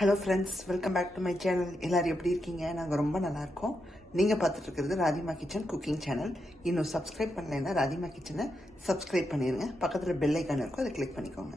Hello friends, welcome back to my channel. எல்லோரும் எப்படி இருக்கீங்க? நாங்கள் ரொம்ப நல்லாயிருக்கோம். நீங்கள் பார்த்துட்டு இருக்கிறது ராதிமா கிச்சன் குக்கிங் சேனல். இன்னும் சப்ஸ்கிரைப் பண்ணலைன்னா ராதிமா கிச்சனை சப்ஸ்கிரைப் பண்ணிடுங்க. பக்கத்தில் பெல் ஐக்கான் இருக்கும், அதை கிளிக் பண்ணிக்கோங்க.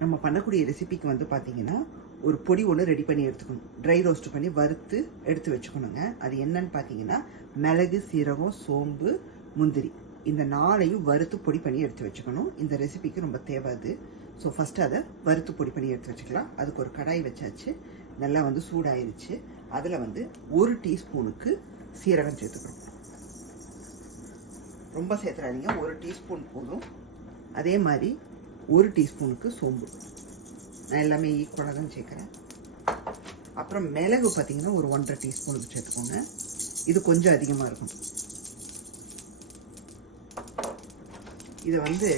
நம்ம பண்ணக்கூடிய ரெசிபிக்கு வந்து பார்த்தீங்கன்னா ஒரு பொடி ஒன்று ரெடி பண்ணி எடுத்துக்கணும். ட்ரை ரோஸ்ட் பண்ணி வறுத்து எடுத்து வச்சுக்கணுங்க. அது என்னன்னு பார்த்தீங்கன்னா மிளகு, சீரகம், சோம்பு, முந்திரி, இந்த 4ஐயும் வறுத்து பொடி பண்ணி எடுத்து வச்சுக்கணும். இந்த ரெசிபிக்கு ரொம்ப தேவை அது. ஸோ ஃபஸ்ட்டு அதை வறுத்து பொடி பண்ணி எடுத்து வச்சுக்கலாம். அதுக்கு ஒரு கடாய் வச்சாச்சு. நல்லா வந்து சூடாயிருச்சு. அதில் வந்து 1 டீஸ்பூனுக்கு சீரகம் சேர்த்துக்கணும். ரொம்ப சேர்த்துறாதீங்க, 1 டீஸ்பூன் போதும். அதே மாதிரி 1 டீஸ்பூனுக்கு சோம்பு. நான் எல்லாமே ஈக்குவலாக தான் சேர்க்குறேன். அப்புறம் மிளகு பார்த்தீங்கன்னா ஒரு 1.5 டீஸ்பூனுக்கு சேர்த்துக்கோங்க. இது கொஞ்சம் அதிகமாக இருக்கும். இதை வந்து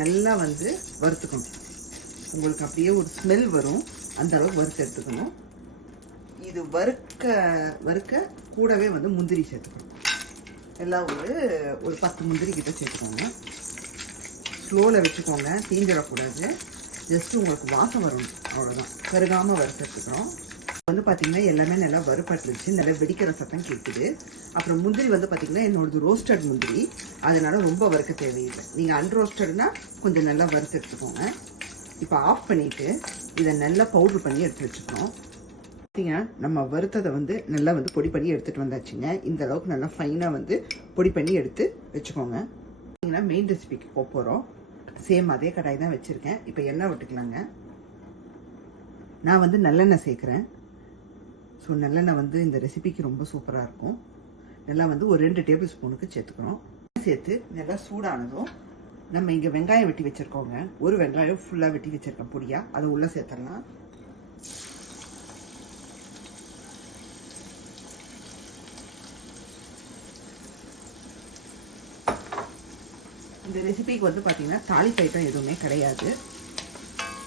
நல்லா வந்து வறுத்துக்கணும். உங்களுக்கு அப்படியே ஒரு ஸ்மெல் வரும், அந்த அளவுக்கு வறுத்து எடுத்துக்கணும். இது வறுக்க கூடவே வந்து முந்திரி சேர்த்துக்கணும். எல்லாம் ஒரு 10 முந்திரி கிட்ட சேர்த்துக்கோங்க. ஸ்லோவில் வச்சுக்கோங்க, தீஞ்சிடக்கூடாது. ஜஸ்ட்டு உங்களுக்கு வாசம் வரணும், அவ்வளோதான். கருகாமல் வறுத்துக்கிறோம். வந்து பார்த்தீங்கன்னா எல்லாமே நல்லா வறுப்பட்டுருச்சு. நல்லா வெடிக்கிற சத்தம் கேட்குது. அப்புறம் முந்திரி வந்து பார்த்தீங்கன்னா என்னோடது ரோஸ்டட் முந்திரி, அதனால ரொம்ப வறுக்க தேவையில்லை. நீங்கள் அன்ரோஸ்டட்னா கொஞ்சம் நல்லா வறுத்து எடுத்துக்கோங்க. இப்போ ஆஃப் பண்ணிவிட்டு இதை நல்லா பவுட்ரு பண்ணி எடுத்து வச்சுக்கிறோம். பார்த்தீங்கன்னா நம்ம வறுத்ததை வந்து நல்லா வந்து பொடி பண்ணி எடுத்துகிட்டு வந்தாச்சுங்க. இந்த அளவுக்கு நல்லா ஃபைனாக வந்து பொடி பண்ணி எடுத்து வச்சுக்கோங்க. பார்த்தீங்கன்னா மெயின் ரெசிபிக்கு போக போகிறோம். சேம் அதே கடாய் தான் வச்சுருக்கேன். இப்போ எண்ணெய் விட்டுக்கலாங்க. நான் வந்து நல்லெண்ணெய் சேர்க்குறேன். ஸோ நல்லெண்ணெய் வந்து இந்த ரெசிபிக்கு ரொம்ப சூப்பராக இருக்கும். நல்லா வந்து ஒரு 2 டேபிள் ஸ்பூனுக்கு சேர்த்துக்கிறோம். சேர்த்து நல்லா சூடானதும் நம்ம இங்கே வெங்காயம் வெட்டி வச்சுருக்கோங்க. ஒரு வெங்காயம் ஃபுல்லாக வெட்டி வச்சுருக்கேன் பொடியாக, அதை உள்ளே சேர்த்துடலாம். இந்த ரெசிபிக்கு வந்து பார்த்தீங்கன்னா தாளிப்பு ஐட்டம் எதுவுமே கிடையாது.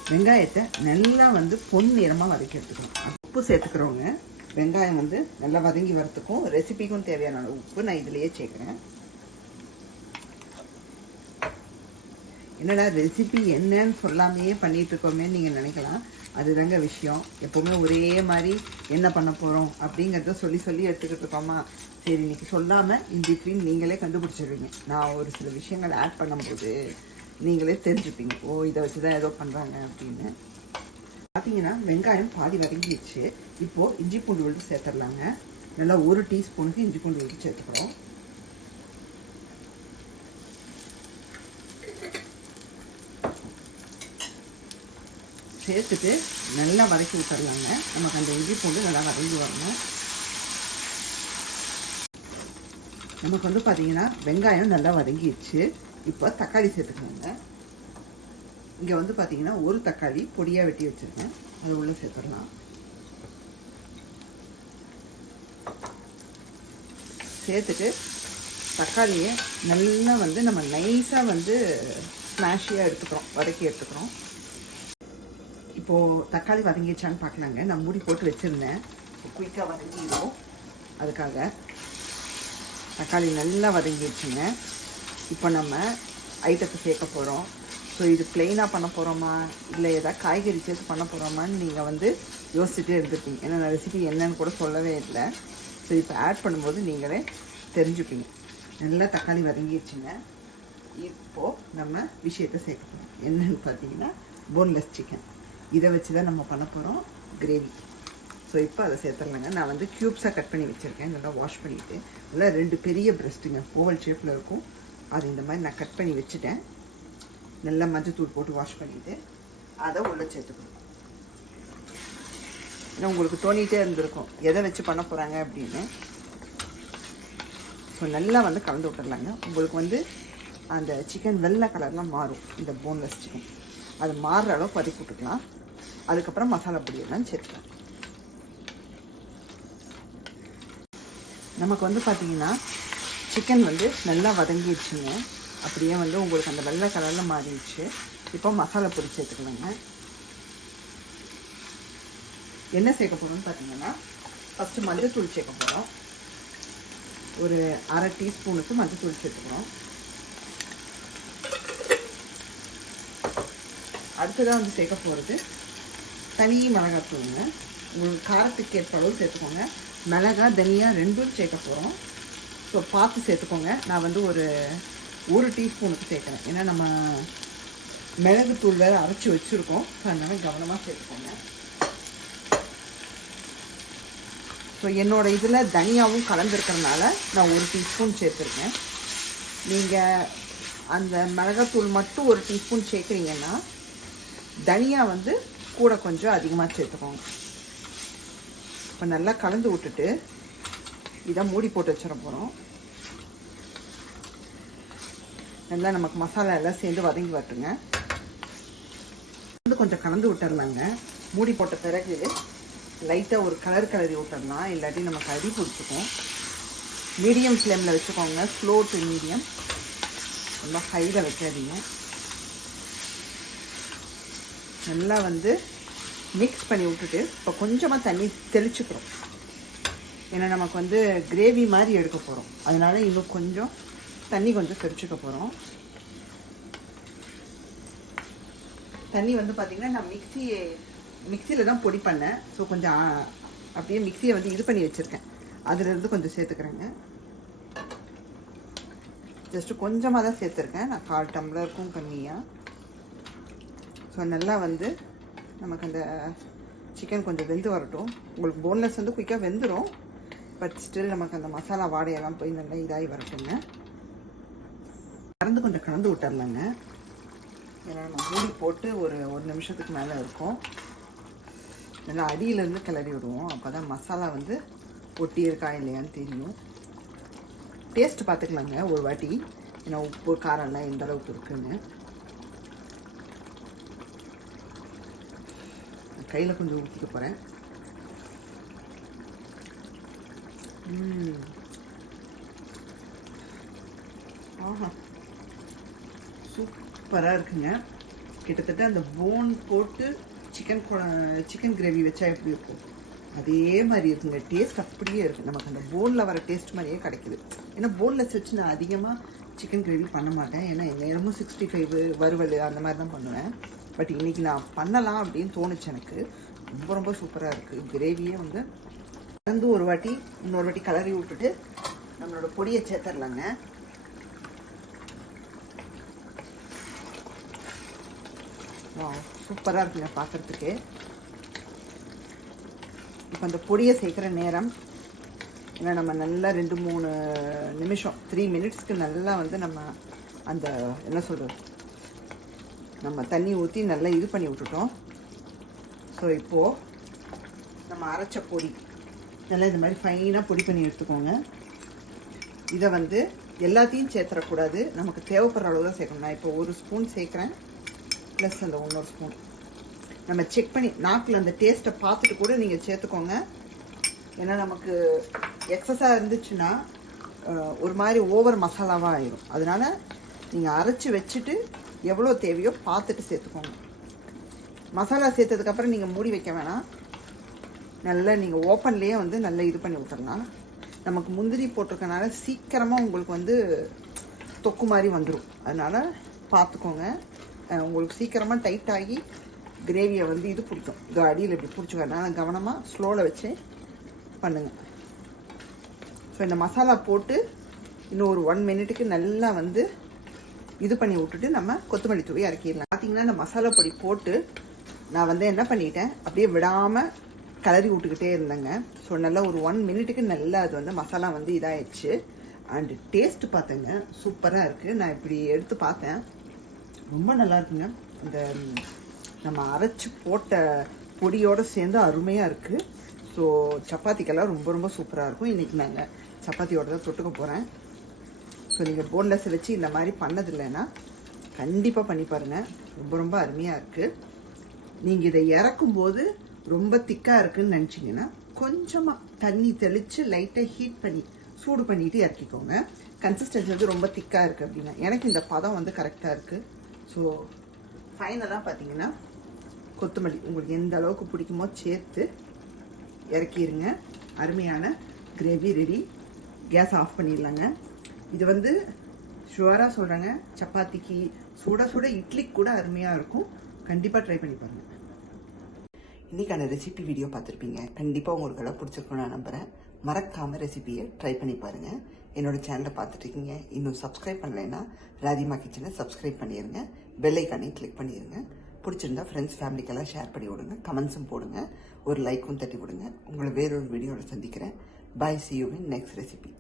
வெங்காயத்தை நல்லா வந்து பொன் நிறமாக வதக்கி எடுத்துக்கணும். உப்பு சேர்த்துக்கிறவங்க வெங்காயம் வந்து நல்லா வதங்கி வரத்துக்கும் ரெசிபிக்கும் தேவையான உப்பு நான் இதுலேயே சேர்க்குறேன். என்னடா ரெசிபி என்னன்னு சொல்லாமையே பண்ணிட்டு இருக்கோமே நீங்கள் நினைக்கலாம். அதுதாங்க விஷயம். எப்போவுமே ஒரே மாதிரி என்ன பண்ண போகிறோம் அப்படிங்கிறத சொல்லி எடுத்துக்கிட்டு இருக்கோமா. சரி, இன்னைக்கு சொல்லாமல் இன்பிட்வீன் நீங்களே கண்டுபிடிச்சிருவீங்க. நான் ஒரு சில விஷயங்கள் ஆட் பண்ணும்போது நீங்களே தெரிஞ்சுப்பீங்க, ஓ இதை வச்சு தான் ஏதோ பண்ணுறாங்க அப்படின்னு. பார்த்தீங்கன்னா வெங்காயம் பாதி வதங்கிடுச்சு. இப்போது இஞ்சி பூண்டு விழுது சேர்த்துடலாங்க. நல்லா 1 டீஸ்பூனுக்கு இஞ்சி பூண்டு விழுது சேர்த்துக்கிறோம். சேர்த்துட்டு நல்லா வதக்கி விட்டுடலாங்க. நமக்கு அந்த இஞ்சி பூண்டு நல்லா வதங்கி வரணும். நமக்கு வந்து பார்த்தீங்கன்னா வெங்காயம் நல்லா வதங்கிடுச்சு. இப்போ தக்காளி சேர்த்துக்கோங்க. இங்கே வந்து பார்த்தீங்கன்னா ஒரு தக்காளி பொடியாக வெட்டி வச்சுருக்கேன், அது உள்ளே சேர்த்துடலாம். சேர்த்துட்டு தக்காளியை நல்லா வந்து நம்ம நைஸாக வந்து ஸ்மாஷியாக எடுத்துக்கிறோம், வதக்கி எடுத்துக்கிறோம். இப்போது தக்காளி வதங்கிடுச்சான்னு பார்க்கலாங்க. நான் மூடி போட்டு வச்சுருந்தேன், குயிக்காக வதங்கிடும். அதுக்காக தக்காளி நல்லா வதங்கிடுச்சுங்க. இப்போ நம்ம ஐட்டத்தை சேர்க்க போகிறோம். ஸோ இது பிளெயினாக பண்ண போகிறோமா இல்லை ஏதாவது காய்கறி சேர்த்து பண்ண போகிறோமான்னு நீங்கள் வந்து யோசிச்சுட்டே இருந்துருப்பீங்க. ஏன்னா நான் ரெசிபி என்னன்னு கூட சொல்லவே இல்லை. ஸோ இப்போ ஆட் பண்ணும்போது நீங்களே தெரிஞ்சுப்பீங்க. நல்லா தக்காளி வதங்கிடுச்சுங்க. இப்போது நம்ம விஷயத்தை சேர்க்க போகிறோம். என்னன்னு பார்த்தீங்கன்னா போன்லெஸ் சிக்கன். இதை வச்சு தான் நம்ம பண்ண போகிறோம் கிரேவி. ஸோ இப்போ அதை சேர்த்துடலாங்க. நான் வந்து க்யூப்ஸாக கட் பண்ணி வச்சுருக்கேன். நல்லா வாஷ் பண்ணிவிட்டு நல்லா 2 பெரிய பிரெஸ்ட்டுங்க, ஓவல் ஷேப்பில் இருக்கும். அது இந்த மாதிரி நான் கட் பண்ணி வச்சுட்டேன். நல்லா மஞ்சத்தூள் போட்டு வாஷ் பண்ணிவிட்டு அதை உள்ளே சேர்த்துக்கணும். ஏன்னா உங்களுக்கு தோணிகிட்டே இருந்திருக்கும் எதை வச்சு பண்ண போகிறாங்க அப்படின்னு. ஸோ நல்லா வந்து கலந்து விட்டுடலாங்க. உங்களுக்கு வந்து அந்த சிக்கன் வெள்ளை கலர்லாம் மாறும். இந்த போன்லெஸ் சிக்கன் அது மாறுற அளவுக்கு வதக்கி விட்டுக்கலாம். அதுக்கப்புறம் மசாலா பொடியெல்லாம் சேர்த்துக்கலாம். நமக்கு வந்து பார்த்தீங்கன்னா சிக்கன் வந்து நல்லா வதங்கிடுச்சுங்க. அப்படியே வந்து உங்களுக்கு அந்த வெள்ளை கலரில் மாறிடுச்சு. இப்போ மசாலா பொடி சேர்த்துக்கலாங்க. என்ன சேர்க்க போகணும்னு பார்த்தீங்கன்னா ஃபஸ்ட்டு மஞ்சள் தூள் சேர்க்க போகிறோம். ஒரு அரை டீஸ்பூனுக்கு மஞ்சள் தூள் சேர்த்துக்கிறோம். அடுத்ததாக வந்து சேர்க்க போகிறது தனி மிளகாத்தூளுங்க. உங்களுக்கு காரத்துக்கு ஏற்ப அளவு சேர்த்துக்கோங்க. மிளகாய் தனியா ரெண்டும் சேர்க்க போகிறோம். ஸோ பார்த்து சேர்த்துக்கோங்க. நான் வந்து ஒரு டீஸ்பூனுக்கு சேர்க்குறேன். ஏன்னா நம்ம மிளகுத்தூள் வேறு அரைச்சி வச்சுருக்கோம். ஸோ அதனால கவனமாக சேர்த்துக்கோங்க. ஸோ என்னோடய இதில் தனியாவும் கலந்துருக்கிறதுனால நான் ஒரு டீஸ்பூன் சேர்த்துருக்கேன். நீங்கள் அந்த மிளகாத்தூள் மட்டும் ஒரு டீஸ்பூன் சேர்க்குறீங்கன்னா தனியா வந்து கூட கொஞ்சம் அதிகமாக சேர்த்துக்கோங்க. இப்போ நல்லா கலந்து விட்டுட்டு இதை மூடி போட்டு வச்சிட போகிறோம். நல்லா நமக்கு மசாலா எல்லாம் சேர்ந்து வதங்கி வரட்டுங்க. வந்து கொஞ்சம் கலந்து விட்டுறலாங்க. மூடி போட்ட பிறகு லைட்டாக ஒரு கலரி விட்டுடலாம், இல்லாட்டி நமக்கு அடி பிடிச்சிக்கும். மீடியம் ஃப்ளேமில் வச்சுக்கோங்க. ஸ்லோ டு மீடியம், ரொம்ப ஹையில் வைக்காதீங்க. நல்லா வந்து மிக்ஸ் பண்ணி விட்டுட்டு இப்போ கொஞ்சமாக தண்ணி தெளிச்சுக்கிறோம். ஏன்னா நமக்கு வந்து கிரேவி மாதிரி எடுக்க போகிறோம். அதனால இன்னும் கொஞ்சம் தண்ணி தெளிச்சுக்க போகிறோம். தண்ணி வந்து பார்த்திங்கன்னா நான் மிக்சியில் தான் பொடி பண்ணேன். ஸோ கொஞ்சம் அப்படியே மிக்சியை வந்து இது பண்ணி வச்சுருக்கேன். அதிலிருந்து கொஞ்சம் சேர்த்துக்கிறேங்க. ஜஸ்ட்டு கொஞ்சமாக தான் சேர்த்துருக்கேன். நான் 1/4 டம்ளருக்கும் கம்மியாக. ஸோ நல்லா வந்து நமக்கு அந்த சிக்கன் கொஞ்சம் வெந்து வரட்டும். உங்களுக்கு போன்லெஸ் வந்து குயிக்காக வெந்துடும். பட் ஸ்டில் நமக்கு அந்த மசாலா வாடையெல்லாம் போய் நல்லா இதாகி வரட்டுங்க. கொஞ்சம் கலந்து விட்டுறலாங்க. ஏன்னா நம்ம மூடி போட்டு ஒரு நிமிஷத்துக்கு மேலே இருக்கும். நல்லா அடியிலேருந்து கிளறி விடுவோம். அப்போ தான் மசாலா வந்து ஒட்டி இருக்கா இல்லையான்னு தெரியும். டேஸ்ட் பார்த்துக்கலாங்க ஒரு வாட்டி, ஏன்னா உப்பு காரம்லாம் எந்த அளவுக்கு இருக்குன்னு. கையில் கொஞ்சம் ஊற்றிக்க போகிறேன். ஆஹா, சூப்பராக இருக்குங்க. கிட்டத்தட்ட அந்த போன் போட்டு சிக்கன் கிரேவி வச்சா எப்படி இருக்கும் அதே மாதிரி இருக்குங்க. டேஸ்ட் அப்படியே இருக்குது. நமக்கு அந்த போனில் வர டேஸ்ட் மாதிரியே கிடைக்குது. ஏன்னா போன்லெஸ் வச்சு நான் அதிகமாக சிக்கன் கிரேவி பண்ண மாட்டேன். ஏன்னா நேரமும் 65 வறுவல் அந்த மாதிரி தான் பண்ணுவேன். பட் இன்றைக்கி நான் பண்ணலாம் அப்படின்னு தோணுச்சு எனக்கு. ரொம்ப ரொம்ப சூப்பராக இருக்குது. கிரேவியே வந்து கலந்து இன்னொரு வாட்டி கலரி விட்டுட்டு நம்மளோட பொடியை சேர்த்துடலாங்க. சூப்பராக இருக்குங்க பார்க்குறதுக்கு. இப்போ அந்த பொடியை சேர்க்குற நேரம், ஏன்னா நம்ம நல்லா 2-3 நிமிஷம் 3 மினிட்ஸ்க்கு நல்லா வந்து நம்ம அந்த என்ன சொல்கிறது நம்ம தண்ணி ஊற்றி நல்லா இது பண்ணி விட்டுட்டோம். ஸோ இப்போது நம்ம அரைச்ச பொடி நல்லா இந்த மாதிரி ஃபைனாக பொடி பண்ணி எடுத்துக்கோங்க. இதை வந்து எல்லாத்தையும் சேர்த்துடக்கூடாது. நமக்கு தேவைப்படுற அளவு தான் சேர்க்கணும். நான் இப்போ 1 ஸ்பூன் சேர்க்குறேன். ப்ளஸ் அந்த 1 ஸ்பூன் நம்ம செக் பண்ணி நாக்கில் அந்த டேஸ்ட்டை பார்த்துட்டு கூட நீங்கள் சேர்த்துக்கோங்க. ஏன்னா நமக்கு எக்ஸஸாக இருந்துச்சுன்னா ஒரு மாதிரி ஓவர் மசாலாவாக ஆயிடும். அதனால் நீங்கள் அரைச்சி வச்சுட்டு எவ்வளோ தேவையோ பார்த்துட்டு சேர்த்துக்கோங்க. மசாலா சேர்த்ததுக்கப்புறம் நீங்கள் மூடி வைக்க வேணாம். நல்லா நீங்கள் ஓப்பன்லேயே வந்து நல்லா இது பண்ணி விட்டுறலாம். நமக்கு முந்திரி போட்டிருக்கனால சீக்கிரமாக உங்களுக்கு வந்து தொக்கு மாதிரி வந்துடும். அதனால் பார்த்துக்கோங்க. உங்களுக்கு சீக்கிரமாக டைட் ஆகி கிரேவியை வந்து இது பிடிக்கும். இது அடியில் இப்படி பிடிச்சிக்கிறதுனால கவனமாக ஸ்லோவில் வச்சு பண்ணுங்கள். ஸோ இந்த மசாலா போட்டு இன்னும் ஒரு 1 மினிட்டுக்கு நல்லா வந்து இது பண்ணி விட்டுட்டு நம்ம கொத்தமல்லி தூவி இறக்கிடலாம். பார்த்தீங்கன்னா இந்த மசாலா பொடி போட்டு நான் வந்து என்ன பண்ணிட்டேன், அப்படியே விடாமல் கிளறி விட்டுக்கிட்டே இருந்தேங்க. ஸோ நல்லா ஒரு 1 மினிட்டுக்கு நல்லா அது வந்து மசாலா வந்து இதாகிடுச்சு. அண்டு டேஸ்ட்டு பார்த்தேங்க, சூப்பராக இருக்குது. நான் இப்படி எடுத்து பார்த்தேன், ரொம்ப நல்லா இருக்குங்க. இந்த நம்ம அரைச்சி போட்ட பொடியோடு சேர்ந்து அருமையாக இருக்குது. ஸோ சப்பாத்திக்கெல்லாம் ரொம்ப ரொம்ப சூப்பராக இருக்கும். இன்றைக்கி நாங்கள் சப்பாத்தியோடு தான் தொட்டுக்க போகிறேன். ஸோ நீங்கள் போன்லெஸ் வச்சு இந்த மாதிரி பண்ணதில்லைன்னா கண்டிப்பாக பண்ணி பாருங்கள். ரொம்ப ரொம்ப அருமையாக இருக்குது. நீங்கள் இதை இறக்கும்போது ரொம்ப திக்காக இருக்குதுன்னு நினச்சிங்கன்னா கொஞ்சமாக தண்ணி தெளித்து லைட்டாக ஹீட் பண்ணி சூடு பண்ணிவிட்டு இறக்கிக்கோங்க. கன்சிஸ்டன்சி வந்து ரொம்ப திக்காக இருக்குது அப்படின்னா, எனக்கு இந்த பதம் வந்து கரெக்டாக இருக்குது. ஸோ ஃபைனலாக பார்த்தீங்கன்னா கொத்தமல்லி உங்களுக்கு எந்த அளவுக்கு பிடிக்குமோ சேர்த்து இறக்கிடுங்க. அருமையான கிரேவி ரெடி. கேஸ் ஆஃப் பண்ணிடலாங்க. இது வந்து ஷுவராக சொல்கிறேங்க, சப்பாத்திக்கு சுட சுட இட்லிக்கு கூட அருமையாக இருக்கும். கண்டிப்பாக ட்ரை பண்ணி பாருங்கள். இன்றைக்கான ரெசிபி வீடியோ பார்த்துருப்பீங்க. கண்டிப்பாக உங்களுக்கு எல்லாம் பிடிச்சிருக்கும் நான் நம்புகிறேன். மறக்காமல் ரெசிபியை ட்ரை பண்ணி பாருங்கள். என்னோடய சேனலை பார்த்துட்ருக்கீங்க, இன்னும் சப்ஸ்கிரைப் பண்ணலைன்னா ராதிமா கிச்சனை சப்ஸ்கிரைப் பண்ணிடுங்க. பெல் ஐக்கானை கிளிக் பண்ணிடுங்க. பிடிச்சிருந்தா ஃப்ரெண்ட்ஸ் ஃபேமிலிக்கெல்லாம் ஷேர் பண்ணி விடுங்க. கமெண்ட்ஸும் போடுங்க, ஒரு லைக்கும் தட்டி விடுங்க. உங்களை வேறொரு வீடியோவில் சந்திக்கிறேன். பாய், see you in next recipe.